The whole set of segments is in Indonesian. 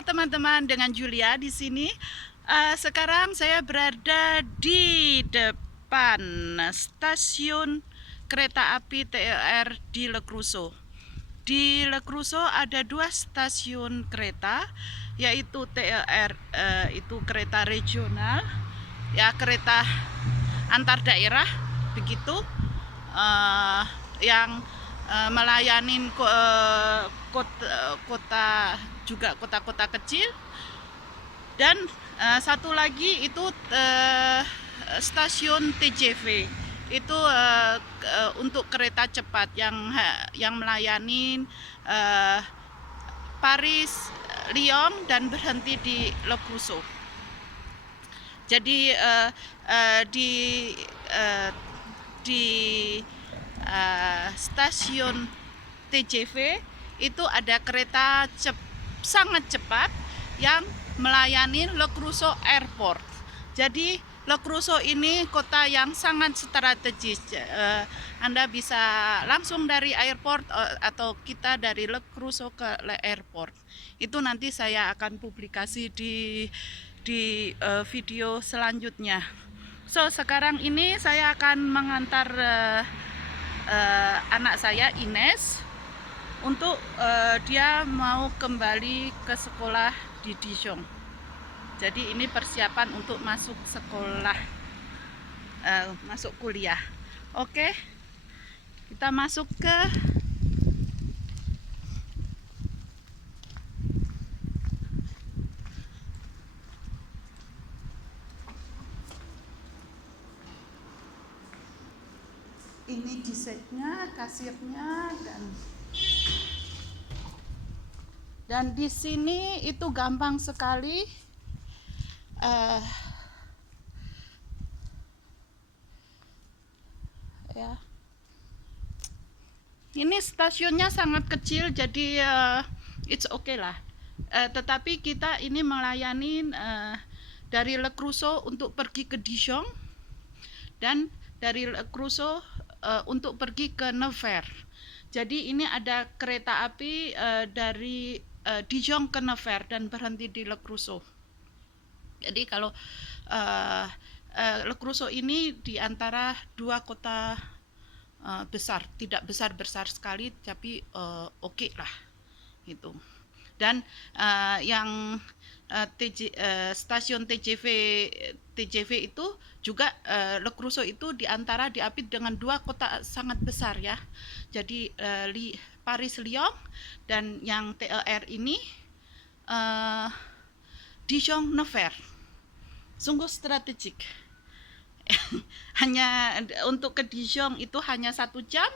Halo teman-teman, dengan Julia di sini. Sekarang saya berada di depan stasiun kereta api TLR di Le Creusot. Di Le Creusot ada dua stasiun kereta, yaitu TLR itu kereta regional, ya juga antar daerah begitu, yang melayani kota juga kota-kota kecil, dan satu lagi itu stasiun TGV itu untuk kereta cepat yang melayani Paris, Lyon, dan berhenti di Le Creusot. Jadi di stasiun TGV itu ada kereta sangat cepat yang melayani Le Creusot Airport. Jadi Le Creusot ini kota yang sangat strategis. Anda bisa langsung dari airport atau kita dari Le Creusot ke airport. Itu nanti saya akan publikasi di video selanjutnya. So, sekarang ini saya akan mengantar anak saya Ines untuk dia mau kembali ke sekolah di Dijon. Jadi ini persiapan untuk masuk sekolah, masuk kuliah. Oke, kita masuk ke ini gisetnya, kasirnya, dan di sini itu gampang sekali. Ya, ini stasiunnya sangat kecil, jadi it's okay lah. Tetapi kita ini melayani dari Le Creusot untuk pergi ke Dijon, dan dari Le Creusot untuk pergi ke Nevers. Jadi ini ada kereta api dari Dijon ke Nevers dan berhenti di Le Creusot. Jadi kalau Le Creusot ini di antara dua kota besar, tidak besar-besar sekali, tapi oke lah gitu. Dan yang stasiun TGV itu juga Le Creusot itu diapit dengan dua kota sangat besar ya. Jadi Paris, Lyon, dan yang TLR ini Dijon, Nevers. Sungguh strategik. Hanya untuk ke Dijon itu hanya 1 jam,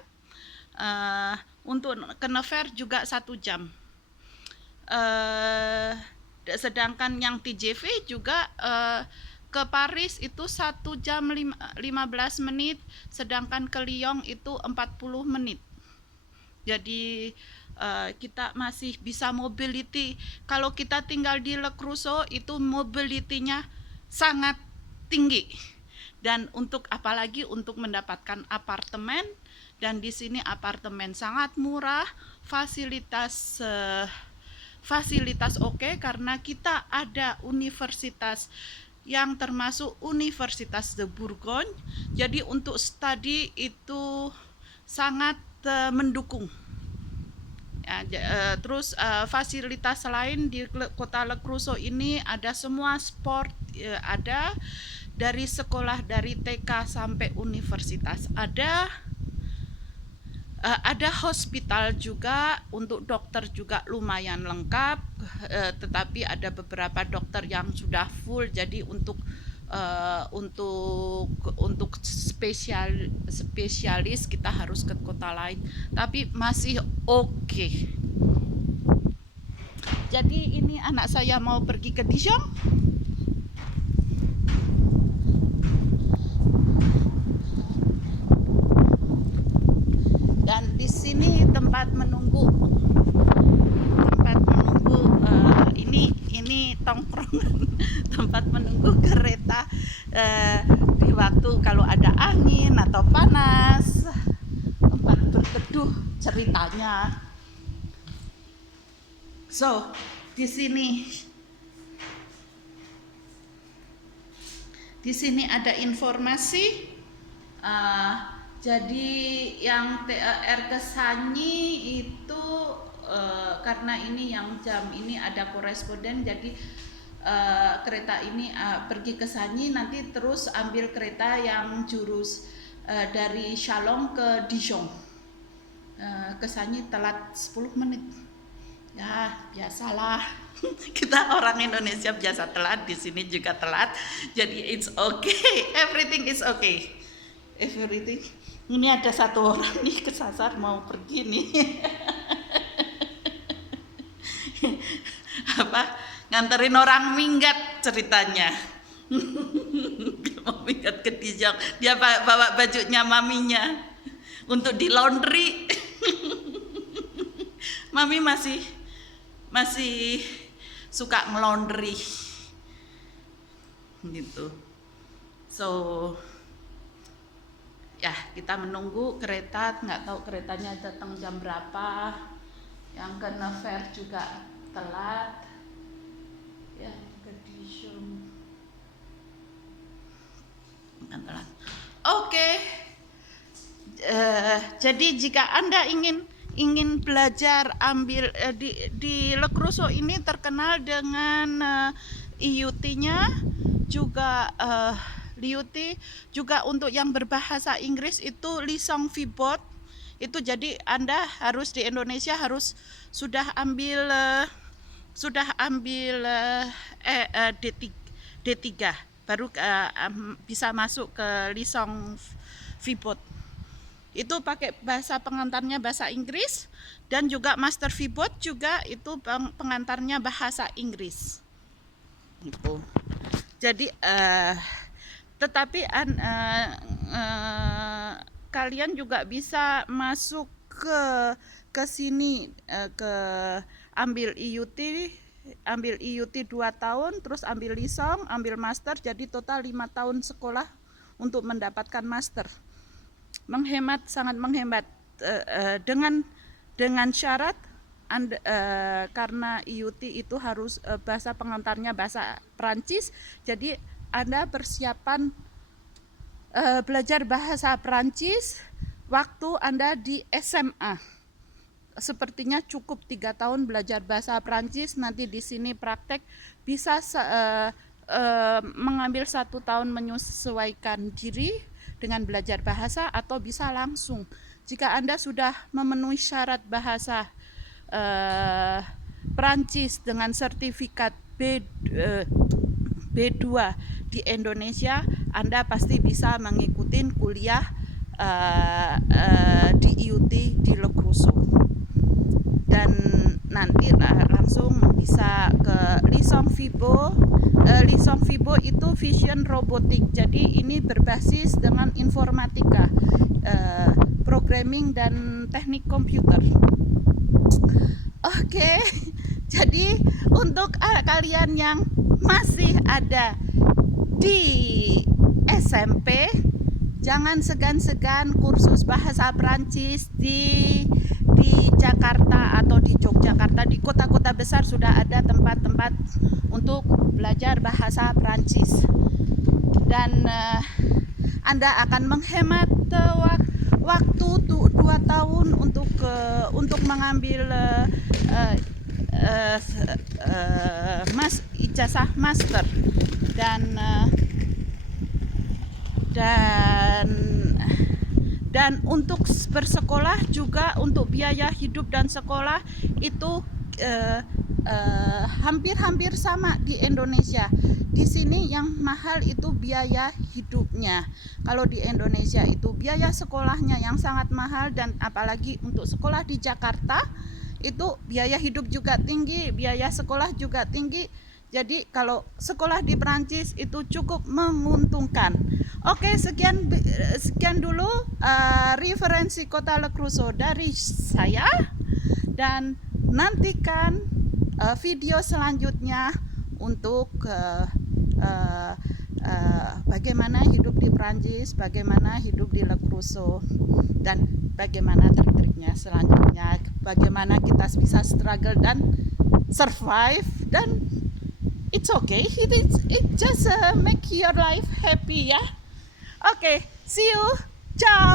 untuk ke Nevers juga 1 jam. Sedangkan yang TGV juga ke Paris itu 1 jam 15 menit, sedangkan ke Lyon itu 40 menit. Jadi kita masih bisa mobility. Kalau kita tinggal di Le Creusot itu mobility-nya sangat tinggi. Dan apalagi untuk mendapatkan apartemen, dan di sini apartemen sangat murah, fasilitas oke, karena kita ada universitas yang termasuk Universitas de Bourgogne. Jadi untuk studi itu sangat mendukung. Ya, terus fasilitas lain di kota Le Creusot ini ada semua sport, ada dari sekolah dari TK sampai universitas ada hospital juga, untuk dokter juga lumayan lengkap, tetapi ada beberapa dokter yang sudah full, jadi untuk spesialis kita harus ke kota lain, tapi masih oke. Jadi ini anak saya mau pergi ke Dijon. Dan di sini tempat menunggu ini tongkrongan tempat menunggu kereta di waktu kalau ada angin atau panas, tempat berteduh ceritanya. So, Di sini, ada informasi. Jadi yang TER Kesanyi itu karena ini yang jam ini ada koresponden, jadi kereta ini pergi ke Sanyi, nanti terus ambil kereta yang jurus dari Shalong ke Dijon. Ke Sanyi telat 10 menit. Ya, biasalah. Kita orang Indonesia biasa telat, di sini juga telat. Jadi it's okay. Everything is okay. Everything. Ini ada satu orang nih kesasar mau pergi nih. Nganterin orang minggat ceritanya. Mau minggat ke Dijon. Dia bawa bajunya maminya untuk di laundry. Mami masih suka ngelondri gitu. So ya, kita menunggu kereta, nggak tahu keretanya datang jam berapa. Yang ke Nevers juga telat ya, ke Dijon telat. Oke. Jadi jika Anda ingin belajar ambil di Le Creusot ini terkenal dengan IUT-nya juga IUT juga untuk yang berbahasa Inggris itu Lisong Vibot itu. Jadi Anda harus di Indonesia harus sudah ambil D3 baru bisa masuk ke Lisong Vibot. Itu pakai bahasa pengantarnya bahasa Inggris, dan juga Master Vibot juga itu pengantarnya bahasa Inggris. Gitu. Jadi tetapi kalian juga bisa masuk ke sini ke ambil IUT 2 tahun, terus ambil Lisong, ambil master, jadi total 5 tahun sekolah untuk mendapatkan master. Sangat menghemat dengan syarat karena IUT itu harus bahasa pengantarnya bahasa Prancis, jadi Anda persiapan belajar bahasa Prancis waktu Anda di SMA. Sepertinya cukup 3 tahun belajar bahasa Prancis, nanti di sini praktek bisa mengambil 1 tahun menyesuaikan diri dengan belajar bahasa, atau bisa langsung. Jika Anda sudah memenuhi syarat bahasa Prancis dengan sertifikat B2 di Indonesia, Anda pasti bisa mengikuti kuliah di IUT di Le Creusot. Dan nanti langsung bisa ke Lisong Vibot. Lisong Vibot itu Vision Robotik, jadi ini berbasis dengan informatika, programming dan teknik komputer. Oke, jadi untuk kalian yang masih ada di SMP, jangan segan-segan kursus bahasa Prancis di Jakarta atau di Yogyakarta. Di kota-kota besar sudah ada tempat-tempat untuk belajar bahasa Prancis, dan Anda akan menghemat waktu 2 tahun untuk mengambil ijazah master, dan untuk bersekolah juga, untuk biaya hidup dan sekolah itu hampir sama di Indonesia. Di sini yang mahal itu biaya hidupnya. Kalau di Indonesia itu biaya sekolahnya yang sangat mahal, dan apalagi untuk sekolah di Jakarta itu biaya hidup juga tinggi, biaya sekolah juga tinggi. Jadi kalau sekolah di Prancis itu cukup menguntungkan. Oke, sekian dulu referensi kota Le Creusot dari saya, dan nantikan video selanjutnya untuk bagaimana hidup di Prancis, bagaimana hidup di Le Creusot, dan bagaimana trik-triknya selanjutnya, bagaimana kita bisa struggle dan survive, dan it's okay. It just make your life happy ya. Okay, see you. Ciao.